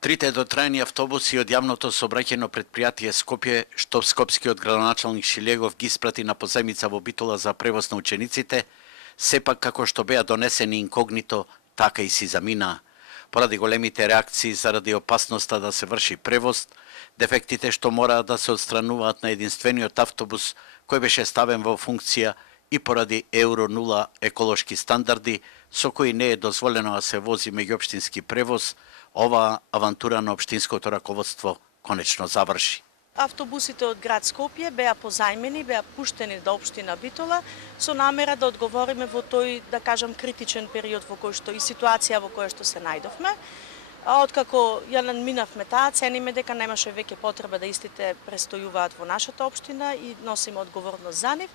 Трите дотрајани автобуси од јавното сообраќајно предпријатие Скопје, што скопскиот градоначалник Шилегов ги испрати на позајмица во Битола за превоз на учениците, сепак како што беа донесени инкогнито, така и си заминаа. Поради големите реакции заради опасноста да се врши превоз, дефектите што мораат да се отстрануваат на единствениот автобус кој беше ставен во функција и поради Евро 0 еколошки стандарди со кои не е дозволено да се вози меѓуопштински превоз, оваа авантура на општинското раководство конечно заврши. Автобусите од град Скопје беа позајмени, беа пуштени до општина Битола со намера да одговориме во тој, да кажам, критичен период во кој што и ситуација во која што се најдовме. А откако ја надминавме таа, цениме дека немаше веќе потреба да истите престојуваат во нашата општина и носиме одговорност за нив.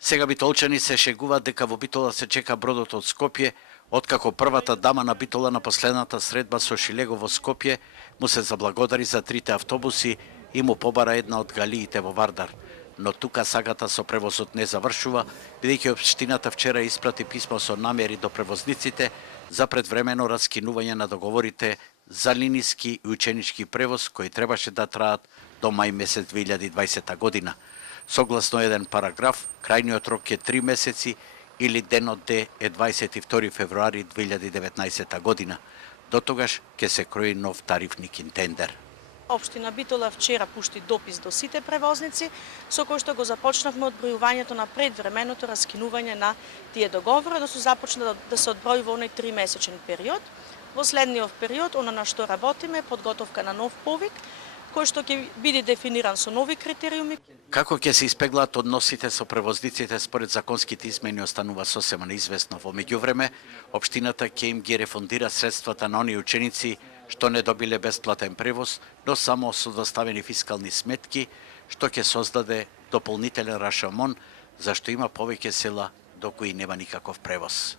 Сега битолчани се шегуваат дека во Битола се чека бродот од Скопје, откако првата дама на Битола на последната средба со Шилегов во Скопје му се заблагодари за трите автобуси и му побара една од галиите во Вардар. Но тука сагата со превозот не завршува, бидејќи општината вчера испрати писмо со намери до превозниците за предвремено раскинување на договорите за линиски и ученички превоз кои требаше да траат до мај месец 2020 година. Согласно еден параграф, крајниот рок е 3 месеци или денот Д е 22 февруари 2019 година. До тогаш ќе се крои нов тарифник тендер. Општина Битола вчера пушти допис до сите превозници, со кој што го започнавме одбројувањето на предвременото раскинување на тие договори, да се започна да се одбројува оној 3-месечен период. Во следниот период, она на што работиме, подготовка на нов повик, кој што ќе биде дефиниран со нови критериуми. Како ќе се испеглаат односите со превозниците според законските измени останува сосема неизвестно. Во меѓувреме, општината ќе им ги рефундира средствата на оние ученици што не добиле бесплатен превоз, но само со доставени фискални сметки, што ќе создаде дополнителен рашамон, зашто има повеќе села до кои нема никаков превоз.